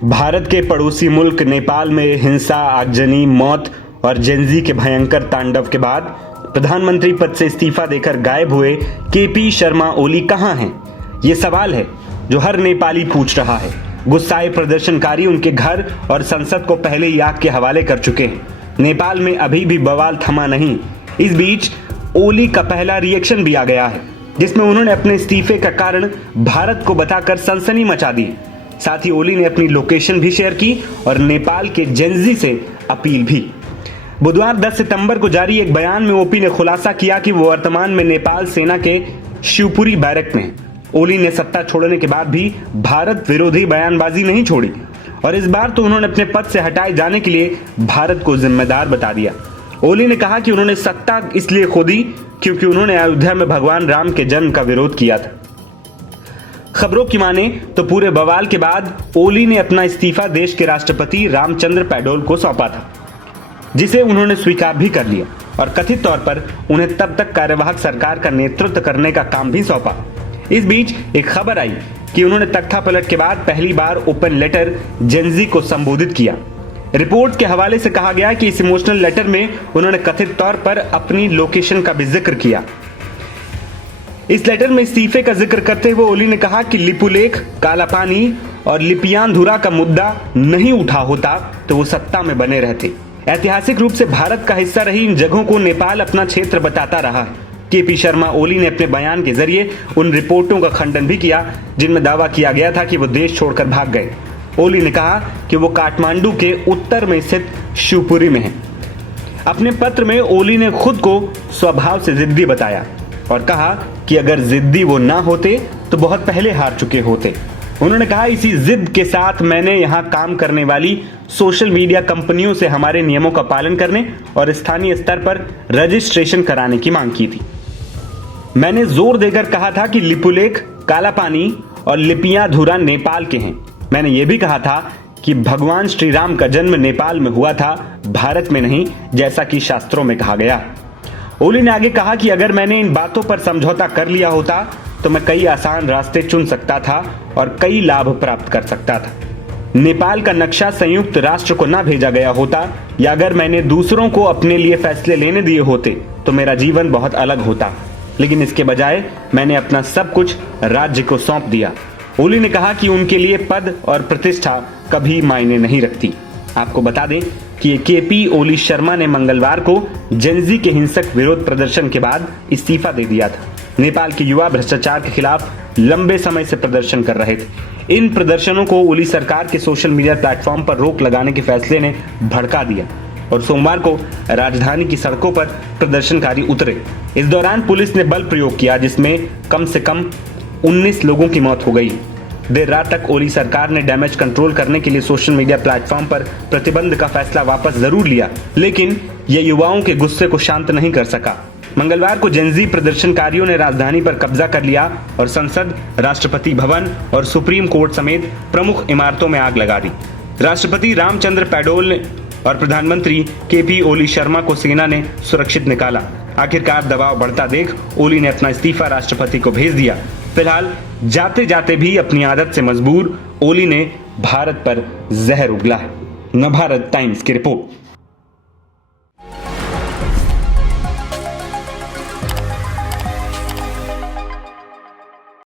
भारत के पड़ोसी मुल्क नेपाल में हिंसा, आगजनी, मौत और जेनजी के भयंकर तांडव के बाद प्रधानमंत्री पद से इस्तीफा देकर गायब हुए केपी शर्मा ओली कहां हैं? ये सवाल है जो हर नेपाली पूछ रहा है। गुस्साए प्रदर्शनकारी उनके घर और संसद को पहले ही आग के हवाले कर चुके हैं। नेपाल में अभी भी बवाल थमा नहीं। इस बीच ओली का पहला रिएक्शन भी आ गया है, जिसमें उन्होंने अपने इस्तीफे का कारण भारत को बताकर सनसनी मचा दी। साथ ही ओली ने अपनी लोकेशन भी शेयर की और नेपाल के जेनजी से अपील भी। बुधवार 10 सितंबर को जारी एक बयान में ओपी ने खुलासा किया कि वो वर्तमान में नेपाल सेना के शिवपुरी बैरक में हैं। ओली ने सत्ता छोड़ने के बाद भी भारत विरोधी बयानबाजी नहीं छोड़ी और इस बार तो उन्होंने अपने पद से हटाए जाने के लिए भारत को जिम्मेदार बता दिया। ओली ने कहा कि उन्होंने सत्ता इसलिए खो दी क्योंकि उन्होंने अयोध्या में भगवान राम के जन्म का विरोध किया था। खबरों की माने तो पूरे बवाल के बाद ओली ने अपना इस्तीफा देश के राष्ट्रपति रामचंद्र पैडोल को सौंपा था, जिसे उन्होंने स्वीकार भी कर लिया और कथित तौर पर उन्हें तब तक कार्यवाहक सरकार का नेतृत्व करने का काम भी सौंपा। इस बीच एक खबर आई कि उन्होंने तख्ता पलट के बाद पहली बार ओपन लेटर जेनजी को संबोधित किया। रिपोर्ट के हवाले से कहा गया कि इस इमोशनल लेटर में उन्होंने कथित तौर पर अपनी लोकेशन का भी जिक्र किया। इस लेटर में इस्तीफे का जिक्र करते हुए ओली ने कहा कि लिपुलेख, कालापानी और लिपियानधुरा का मुद्दा नहीं उठा होता तो वो सत्ता में बने रहते। ऐतिहासिक रूप से भारत का हिस्सा रही इन जगहों को नेपाल अपना क्षेत्र बताता रहा है। केपी शर्मा ओली ने अपने बयान के जरिए उन रिपोर्टों का खंडन भी किया जिनमें दावा किया गया था कि वो देश छोड़कर भाग गए। ओली ने कहा कि वो काठमांडू के उत्तर में स्थित शिवपुरी में हैं। अपने पत्र में ओली ने खुद को स्वभाव से जिद्दी बताया और कहा कि अगर जिद्दी वो ना होते तो बहुत पहले हार चुके होते। उन्होंने कहा, इसी जिद के साथ मैंने यहाँ काम करने वाली सोशल मीडिया कंपनियों से हमारे नियमों का पालन करने और स्थानीय स्तर पर रजिस्ट्रेशन कराने की मांग की थी। मैंने जोर देकर कहा था कि लिपुलेख, कालापानी और लिपियाधुरा नेपाल के हैं। मैंने ये भी कहा था कि भगवान श्री राम का जन्म नेपाल में हुआ था, भारत में नहीं, जैसा कि शास्त्रों में कहा गया। ओली ने आगे कहा कि अगर मैंने इन बातों पर समझौता कर लिया होता तो मैं कई आसान रास्ते चुन सकता था और कई लाभ प्राप्त कर सकता था। नेपाल का नक्शा संयुक्त राष्ट्र को ना भेजा गया होता या अगर मैंने दूसरों को अपने लिए फैसले लेने दिए होते तो मेरा जीवन बहुत अलग होता, लेकिन इसके बजाय मैंने अपना सब कुछ राज्य को सौंप दिया। ओली ने कहा कि उनके लिए पद और प्रतिष्ठा कभी मायने नहीं रखती। आपको बता दें कि केपी ओली शर्मा ने मंगलवार को जेनजी के हिंसक विरोध प्रदर्शन के बाद इस्तीफा दे दिया था। नेपाल के युवा भ्रष्टाचार के खिलाफ लंबे समय से प्रदर्शन कर रहे थे। इन प्रदर्शनों को ओली सरकार के सोशल मीडिया प्लेटफॉर्म पर रोक लगाने के फैसले ने भड़का दिया और सोमवार को राजधानी की सड़कों पर प्रदर्शनकारी उतरे। इस दौरान पुलिस ने बल प्रयोग किया, जिसमें कम से कम 19 लोगों की मौत हो गई। देर रात तक ओली सरकार ने डैमेज कंट्रोल करने के लिए सोशल मीडिया प्लेटफॉर्म पर प्रतिबंध का फैसला वापस जरूर लिया, लेकिन यह युवाओं के गुस्से को शांत नहीं कर सका। मंगलवार को जेनजी प्रदर्शनकारियों ने राजधानी पर कब्जा कर लिया और संसद, राष्ट्रपति भवन और सुप्रीम कोर्ट समेत प्रमुख इमारतों में आग लगा दी। राष्ट्रपति रामचंद्र पैडोल ने और प्रधानमंत्री केपी ओली शर्मा को सेना ने सुरक्षित निकाला। आखिरकार दबाव बढ़ता देख ओली ने अपना इस्तीफा राष्ट्रपति को भेज दिया। फिलहाल जाते जाते भी अपनी आदत से मजबूर ओली ने भारत पर जहर उगला है। नवभारत टाइम्स की रिपोर्ट।